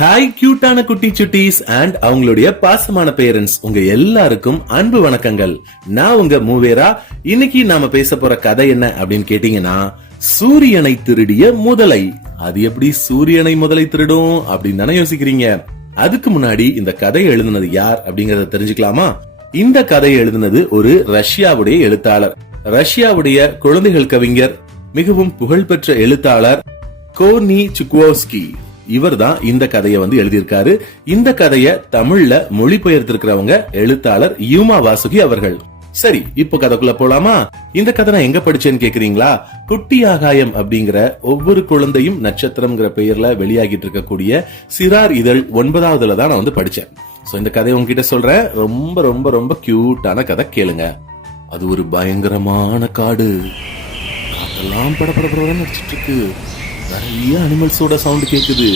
Hi கியூட்டான குட்டி சுட்டீஸ் and அவங்களுடைய பாசமான பேரண்ட்ஸ் உங்க எல்லாருக்கும் அன்பு வணக்கங்கள். நான் உங்க மூவேரா. இன்னைக்கு நாம பேச போற கதை என்ன அப்படின்னு கேட்டீங்கன்னா சூரியனை திருடிய முதலை. அது எப்படி சூரியனை முதலை திருடும் அப்படின்னு தானே யோசிக்கிறீங்க. அதுக்கு முன்னாடி இந்த கதை எழுதுனது யார் அப்படிங்கறத தெரிஞ்சுக்கலாமா? இந்த கதையை எழுதுனது ஒரு ரஷ்யாவுடைய எழுத்தாளர். ரஷ்யாவுடைய குழந்தைகள் கவிஞர் மிகவும் புகழ்பெற்ற எழுத்தாளர் கோர்னி சுக்வோஸ்கி இவர் தான் இந்த கதையை வந்து எழுதியிருக்காரு. இந்த கதையை தமிழ்ல மொழிபெயர்த்திருக்கிறவங்க எழுத்தாளர் யூமா வாசுகி அவர்கள். சரி இப்போ கதைக்குள்ள போலாமா? இந்த கதை நான் எங்க படிச்சேன்னு கேக்குறீங்களா? குட்டி ஆகாயம் அப்படிங்கிற ஒவ்வொரு குழந்தையும் நட்சத்திரம்ங்கிற பெயர்ல வெளியாகிட்டு இருக்கக்கூடிய சிறார் இதழ் ஒன்பதாவதுல தான் நான் வந்து படிச்சேன். ஸோ இந்த கதையை உங்ககிட்ட சொல்றேன். ரொம்ப ரொம்ப ரொம்ப கியூட்டான கதை. கேளுங்க. அது ஒரு பயங்கரமான காடு. காத்தெல்லாம் படபடபடன்னு அடிச்சிட்டு இருக்கு. நிறைய அனிமல்ஸோட சவுண்டு கேட்குது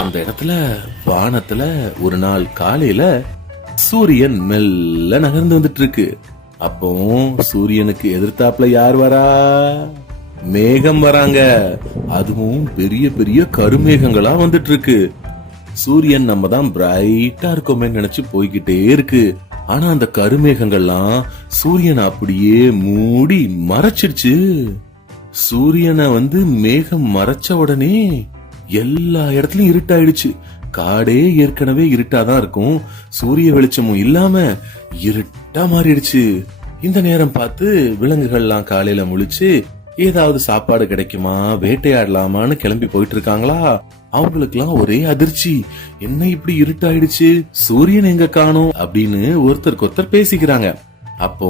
அந்த இடத்துல வானத்துல ஒரு நாள் காலையில சூரியன் மெல்ல நகர்ந்து வந்துட்டு இருக்கு. அப்போ சூரியனுக்கு எதிர்த்தாப்புல யார் வரா? மேகம் வராங்க. அதுவும் பெரிய பெரிய கருமேகங்களா வந்துட்டு இருக்கு. சூரியன் நம்ம தான் பிரைட்டா இருக்கோமே நினைச்சு போய்கிட்டே இருக்கு. ஆனா அந்த கருமேகங்கள்லாம் சூரியனை அப்படியே மூடி மறைச்சிருச்சு. சூரியனை வந்து மேகம் மறைச்ச உடனே எல்லா இடத்துலயும் இருட்டாயிடுச்சு. காடே ஏற்கனவே இருட்டாதான் இருக்கும். சூரிய வெளிச்சமும் இல்லாம இருட்டா மாறிடுச்சு. இந்த நேரம் பார்த்து விலங்குகள்லாம் காலையில முழிச்சு ஏதாவது சாப்பாடு கிடைக்குமா? வேட்டையாடலாமான்னு கிளம்பி போயிட்டு இருக்காங்களா அவங்களுக்குலாம் ஒரே அதிர்ச்சி. என்ன இப்படி இருட்டாயிடுச்சு? சூரியன் எங்க காணும்? அப்படின்னு ஒருத்தருக்கு ஒருத்தர் பேசிக்கிறாங்க. அப்போ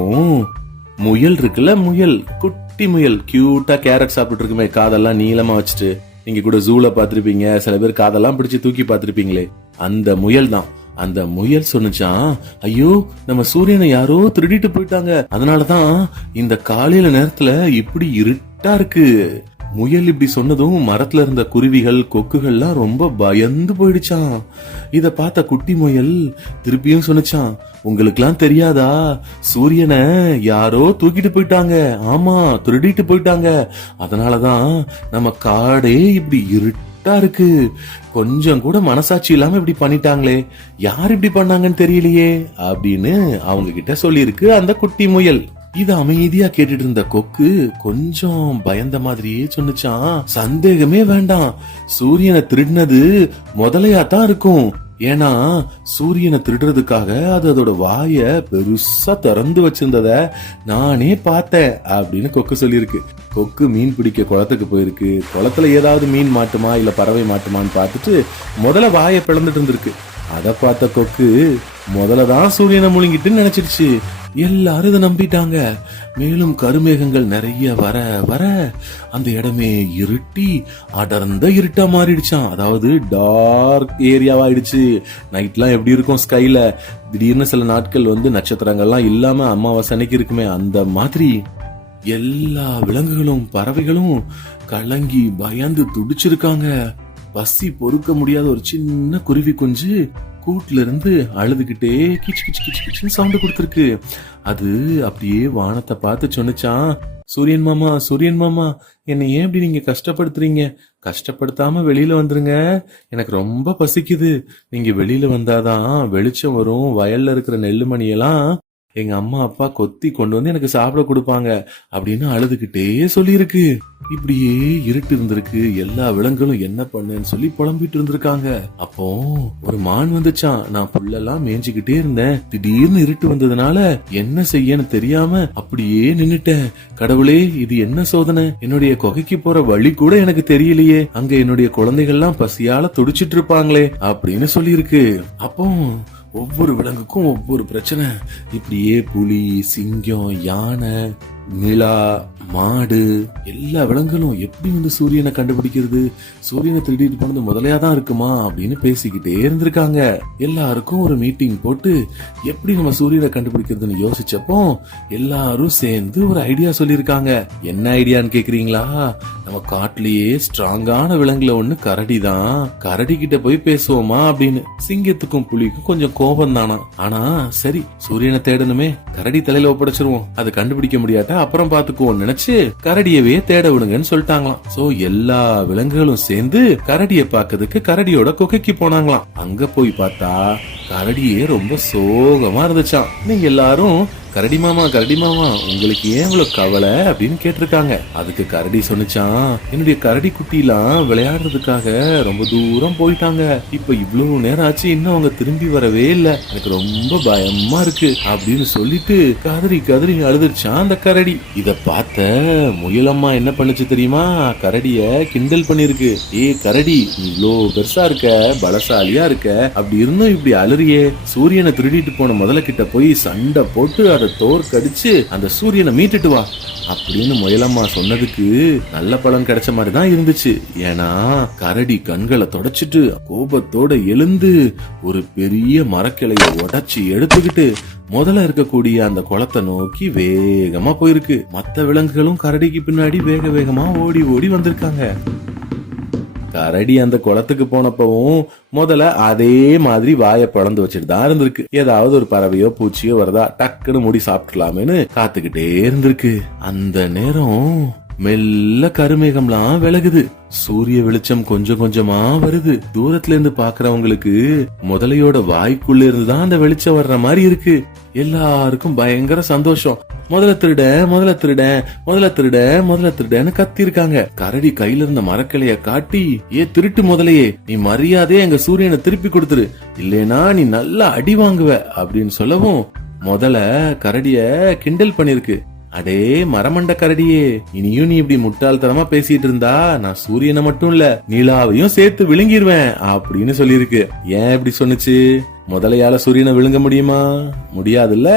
முயல் இருக்குல்ல முயல். குட்டி முயல். கியூட்டா கேரட் சாப்பிட்டு இருக்குமே காதெல்லாம் நீளமா வச்சுட்டு. நீங்க கூட ஜூல பாத்திருப்பீங்க சில பேர் காதெல்லாம் பிடிச்சு தூக்கி பாத்திருப்பீங்களே அந்த முயல் தான் அந்த முயல் சொன்னுச்சான் ஐயோ நம்ம சூரியனை யாரோ திருடிட்டு போயிட்டாங்க. அதனாலதான் இந்த காலையில நேரத்துல இப்படி இருட்டா இருக்கு. முயல் இப்படி சொன்னதும் மரத்துல இருந்த குருவிகள் கொக்குகள்லாம் ரொம்ப பயந்து போயிடுச்சான் இத பார்த்த குட்டி முயல் திருப்பியும் சொன்னுச்சான் உங்களுக்குலாம் தெரியாதா? சூரியனை யாரோ தூக்கிட்டு போயிட்டாங்க. ஆமா திருடிட்டு போயிட்டாங்க. அதனாலதான் நம்ம காடே இப்படி இருட்டு இருக்கு. கொஞ்சம் கூட மனசாட்சி இல்லாம இப்படி பண்ணிட்டாங்களே. யார் இப்படி பண்ணாங்கன்னு தெரியலையே. அப்படின்னு அவங்க கிட்ட சொல்லியிருக்கு அந்த குட்டி முயல். இது அமைதியா கேட்டுட்டு இருந்த கொக்கு கொஞ்சம் பயந்த மாதிரியே சொன்னுச்சான் சந்தேகமே வேண்டாம். சூரியனை திருடினது முதலையா தான் இருக்கும். ஏன்னா சூரியனை திருடுறதுக்காக அது அதோட வாய பெருசா திறந்து வச்சிருந்தத நானே பார்த்தேன் அப்படின்னு கொக்கு சொல்லியிருக்கு. கொக்கு மீன் பிடிக்க குளத்துக்கு போயிருக்கு. குளத்துல ஏதாவது மீன் மாட்டுமா இல்ல பறவை மாட்டுமான்னு பார்த்துட்டு முதல்ல வாயை பிளந்துட்டு இருந்திருக்கு. அதை பார்த்த கொக்கு முதல்ல தான் சூரியனை முழுங்கிட்டு நினைச்சிருச்சு எல்லாரும் இதை நம்பிட்டாங்க. மேலும் கருமேகங்கள் நிறைய வர வர அந்த இடமே இருட்டி அடர்ந்த இருட்டா மாறிடுச்சான் அதாவது டார்க் ஏரியாவாயிடுச்சு நைட்லாம் எப்படி இருக்கும் ஸ்கைல திடீர்னு சில நாட்கள் வந்து நட்சத்திரங்கள்லாம் இல்லாம அமாவாசை அன்னைக்கு இருக்குமே அந்த மாதிரி எல்லா விலங்குகளும் பறவைகளும் கலங்கி பயந்து துடிச்சிருக்காங்க. பசி பொறுக்க முடியாத ஒரு சின்ன குருவி குஞ்சு கூட்டுல இருந்து அழுதுகிட்டே கிச்சு கிச்சு கிச்சு கிச்சுன்னு சவுண்ட் கொடுத்துருக்கு. அது அப்படியே வானத்தை பார்த்து சொன்னுச்சான் சூரியன் மாமா சூரியன் மாமா என்னை ஏன் இப்படி நீங்க கஷ்டப்படுத்துறீங்க? கஷ்டப்படுத்தாம வெளியில வந்துருங்க. எனக்கு ரொம்ப பசிக்குது. நீங்க வெளியில வந்தாதான் வெளிச்சம் வரும். வயல்ல இருக்கிற நெல்லு மணியெல்லாம் எங்க அம்மா அப்பா கொத்தி கொண்டு வந்து எனக்கு சாப்பிட கொடுப்பாங்க அப்படின்னு அழுதுகிட்டே சொல்லியிருக்கு. இப்படியே இருட்டு இருந்திருக்கு எல்லா விலங்குகளும் என்ன பண்ணேன்னு சொல்லி புலம்பிட்டு இருந்திருக்காங்க. அப்போ ஒரு மான் வந்துச்சான். நான் புல்லெல்லாம் மேய்ஞ்சுக்கிட்டே இருந்தேன். திடீர்னு இருட்டு வந்ததுனால என்ன செய்யன்னு தெரியாம அப்படியே நின்னுட்டேன். கடவுளே இது என்ன சோதனை? என்னுடைய குகைக்கு போற வழி கூட எனக்கு தெரியலையே. அங்க என்னுடைய குழந்தைகள்லாம் பசியால துடிச்சிட்டு இருப்பாங்களே அப்படின்னு சொல்லியிருக்கு. அப்போ ஒவ்வொரு விலங்குக்கும் ஒவ்வொரு பிரச்சனை. இப்படியே புலி சிங்கம் யானை நிலா மாடு எல்லா விலங்குகளும் எப்படி வந்து சூரியனை கண்டுபிடிக்கிறது? சூரியனை திருடிட்டு போனது முதலையா தான் இருக்குமா? அப்படின்னு பேசிக்கிட்டே இருந்திருக்காங்க. எல்லாருக்கும் ஒரு மீட்டிங் போட்டு எப்படி நம்ம சூரியனை கண்டுபிடிக்கிறதுன்னு யோசிச்சப்போ எல்லாரும் சேர்ந்து ஒரு ஐடியா சொல்லியிருக்காங்க. என்ன ஐடியான்னு கேக்குறீங்களா? நம்ம காட்டுலயே ஸ்ட்ராங்கான விலங்குல ஒண்ணு கரடி தான் கரடி கிட்ட போய் பேசுவோமா அப்படின்னு. சிங்கத்துக்கும் புலிக்கும் கொஞ்சம் கோபம் தானா ஆனா சரி சூரியனை தேடணுமே. கரடி தலையில ஒப்படைச்சிருவோம். அது கண்டுபிடிக்க முடியாட்டா? அப்புறம் பாத்துக்குவோம் நினைச்சு கரடியவே தேட விடுங்கன்னு சொல்லிட்டாங்களாம். சோ எல்லா விலங்குகளும் சேர்ந்து கரடிய பாக்குறதுக்கு கரடியோட குகைக்கு போனாங்களாம். அங்க போய் பார்த்தா கரடியே ரொம்ப சோகமா இருந்துச்சாம். நீங்க எல்லாரும் கரடி மாமா கரடி மாமா உங்களுக்கு ஏன் இவ்வளவு கவலை? அப்படின்னு கேட்டிருக்காங்க. அதுக்கு கரடி சொன்னுச்சான் என்னுடைய கரடி குட்டிலாம் விளையாடுறதுக்காக ரொம்ப தூரம் போயிட்டாங்க. இப்ப இவ்வளவு நேரம் ஆச்சு இன்னும் அவங்க திரும்பி வரவே இல்ல. எனக்கு ரொம்ப பயமா இருக்கு. அப்படின்னு சொல்லிட்டு கதறி கதறி அழுதுச்சான் அந்த கரடி. இத பார்த்த முயலம்மா என்ன பண்ணுச்சு தெரியுமா? கரடிய கிண்டல் பண்ணிருக்கு. ஏ கரடி இவ்வளோ பெருசா இருக்க பலசாலியா இருக்க. அப்படி இருந்தும் இப்படி அழு அலறியே சூரியனை திருடிட்டு போன முதல கிட்ட போய் சண்டை போட்டு அதை தோற்கடிச்சு அந்த சூரியனை மீட்டுட்டு வா அப்படின்னு முயலம்மா சொன்னதுக்கு நல்ல பலன் கிடைச்ச மாதிரி தான் இருந்துச்சு. ஏன்னா கரடி கண்களை தொடச்சிட்டு கோபத்தோட எழுந்து ஒரு பெரிய மரக்கிளைய உடைச்சி எடுத்துக்கிட்டு முதல்ல இருக்கக்கூடிய அந்த குளத்தை நோக்கி வேகமா போயிருக்கு. மத்த விலங்குகளும் கரடிக்கு பின்னாடி வேக வேகமா ஓடி ஓடி வந்திருக்காங்க. கரடி அந்த குளத்துக்கு போனப்பவும் முதல்ல அதே மாதிரி வாயை பிளந்து வச்சுட்டு தான் இருந்திருக்கு. ஏதாவது ஒரு பறவையோ பூச்சியோ வருதா டக்குன்னு முடி சாப்பிட்டுலாமேன்னு காத்துக்கிட்டே இருந்திருக்கு. அந்த நேரம் மெல்ல கருமேகம்லாம் விலகுது. சூரிய வெளிச்சம் கொஞ்சம் கொஞ்சமா வருது. தூரத்துல இருந்து பாக்குறவங்களுக்கு முதலையோட வாய்க்குள்ள இருந்து தான் அந்த வெளிச்சம் வர்ற மாதிரி இருக்கு. எல்லாருக்கும் பயங்கர சந்தோஷம். முதல்ல திருட முதல்ல திருட முதல்ல திருட முதல்ல திருடன்னு கத்தி இருக்காங்க கரடி கையில இருந்த மரக்கிளைய காட்டி ஏ திருட்டு முதலையே நீ மரியாதையே எங்க சூரியனை திருப்பி கொடுத்துரு. இல்லைனா நீ நல்லா அடி வாங்குவ அப்படின்னு சொல்லவும் முதல்ல கரடிய கிண்டல் பண்ணிருக்கு. அடே மரமண்ட கரடியே இனியும் நீ இப்படி முட்டாள்தனமா பேசிட்டு இருந்தா நான் சூரியனை மட்டும் இல்ல நிலாவையும் சேர்த்து விழுங்கிருவேன் அப்படின்னு சொல்லியிருக்கு ஏன் இப்படி சொன்னுச்சு? முதலையால சூரியனை விழுங்க முடியுமா? முடியாதுல்ல.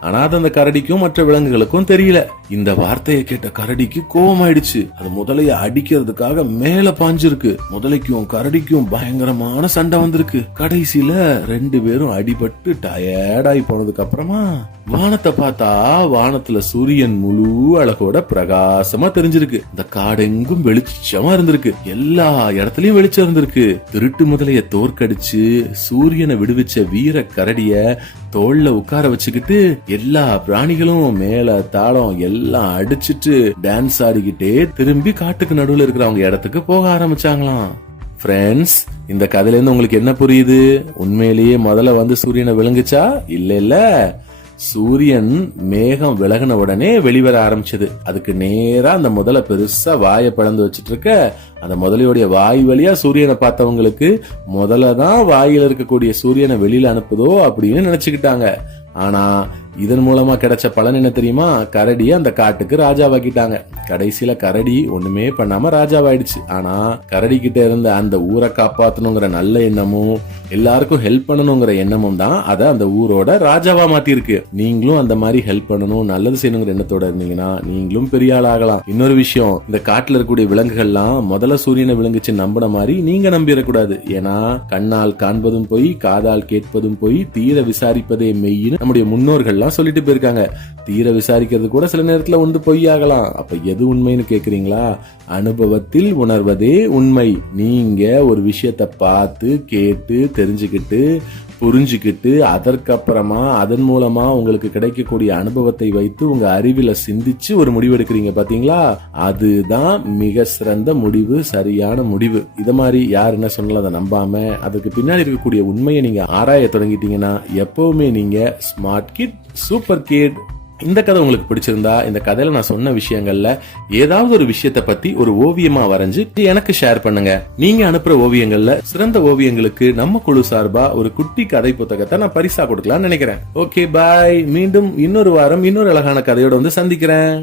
ஆனா அது அந்த கரடிக்கும் மற்ற விலங்குகளுக்கும் தெரியல. இந்த வார்த்தையை கேட்ட கரடிக்கு கோபமாயிடுச்சு அது முதலைய அடிக்கிறதுக்காக மேல பாஞ்சிருக்கு. முதலைக்கும் கரடிக்கும் பயங்கரமான சண்டை வந்திருக்கு. கடைசியில ரெண்டு பேரும் அடிபட்டு டயர்டாகி போனதுக்கு அப்புறமா வானத்தை பார்த்தா வானத்துல சூரியன் முழு அழகோட பிரகாசமா தெரிஞ்சிருக்கு. இந்த காடெங்கும் வெளிச்சமா இருந்திருக்கு. எல்லா இடத்துலயும் வெளிச்சம் இருந்திருக்கு. திருட்டு முதலைய தோற்கடிச்சு சூரியனை விடுவிச்ச வீர கரடிய தோல்ல உட்கார வச்சுக்கிட்டு எல்லா பிராணிகளும் மேல தாளம் எல்லாம் அடிச்சிட்டு டான்ஸ் ஆடிக்கிட்டே திரும்பி காட்டுக்கு நடுவுல இருக்கிறவங்க இடத்துக்கு போக ஆரம்பிச்சாங்களாம். ஃப்ரெண்ட்ஸ் இந்த கதையில இருந்து உங்களுக்கு என்ன புரியுது? உண்மையிலேயே முதல்ல வந்து சூரியனை விளங்குச்சா இல்ல இல்ல. சூரியன் மேகம் விலகின உடனே வெளிவர ஆரம்பிச்சது. அதுக்கு நேரா அந்த முதல்ல பெருசா வாயை பிளந்து வச்சிட்டு இருக்க அந்த முதலையோடைய வாய் வழியா சூரியனை பார்த்தவங்களுக்கு முதல்ல தான் வாயில இருக்கக்கூடிய சூரியனை வெளியில அனுப்புதோ அப்படின்னு நினைச்சுக்கிட்டாங்க. ஆனா இதன் மூலமா கிடைச்ச பலன் என்ன தெரியுமா? கரடியை அந்த காட்டுக்கு ராஜாவாக்கிட்டாங்க கடைசியில கரடி ஒண்ணுமே பண்ணாம ராஜாவாயிடுச்சு. ஆனா கரடி கிட்ட இருந்த அந்த ஊரை காப்பாத்தணுங்கிற நல்ல எண்ணமும் எல்லாருக்கும் ஹெல்ப் பண்ணணுங்கிற எண்ணமும் தான் அதை அந்த ஊரோட ராஜாவா மாத்திருக்கு நீங்களும் அந்த மாதிரி ஹெல்ப் பண்ணணும் நல்லது செய்யணுங்கிற எண்ணத்தோட இருந்தீங்கன்னா நீங்களும் பெரிய ஆள் ஆகலாம். இன்னொரு விஷயம் இந்த காட்டுல இருக்கக்கூடிய விலங்குகள்லாம் முதல்ல சூரியனை விளங்குச்சு நம்பின மாதிரி நீங்க நம்பிடக்கூடாது. ஏன்னா கண்ணால் காண்பதும் போய் காதால் கேட்பதும் போய் தீர விசாரிப்பதே மெய்யின்னு நம்முடைய முன்னோர்கள்லாம் சொல்லிட்டு போயிருக்காங்க. தீர விசாரிக்கிறது கூட சில நேரத்தில் வந்து பொய்யாகலாம். அப்ப எது உண்மைன்னு கேக்குறீங்களா? அனுபவத்தில் உணர்வதே உண்மை. நீங்க ஒரு விஷயத்த பார்த்து கேட்டு தெரிஞ்சுக்கிட்டு புரிஞ்சுக்கிட்டு அதற்கப்புறமா அதன் மூலமா உங்களுக்கு கிடைக்கக்கூடிய அனுபவத்தை வைத்து உங்க அறிவில சிந்திச்சு ஒரு முடிவு எடுக்கிறீங்க பாத்தீங்களா? அதுதான் மிக சிறந்த முடிவு சரியான முடிவு. இதை மாதிரி யார் என்ன சொன்னாலும் அதை நம்பாம அதுக்கு பின்னாடி இருக்கக்கூடிய உண்மையை நீங்க ஆராய தொடங்கிட்டீங்கன்னா எப்பவுமே நீங்க ஸ்மார்ட் கிட் சூப்பர் கிட் இந்த கதை உங்களுக்கு பிடிச்சிருந்தா இந்த கதையில நான் சொன்ன விஷயங்கள்ல ஏதாவது ஒரு விஷயத்தை பத்தி ஒரு ஓவியமா வரைஞ்சு எனக்கு ஷேர் பண்ணுங்க. நீங்க அனுப்புற ஓவியங்கள்ல சிறந்த ஓவியங்களுக்கு நம்ம குழு சார்பா ஒரு குட்டி கதை புத்தகத்தை நான் பரிசா கொடுக்கலாம்னு நினைக்கிறேன். ஓகே பாய் மீண்டும் இன்னொரு வாரம் இன்னொரு அழகான கதையோட வந்து சந்திக்கிறேன்.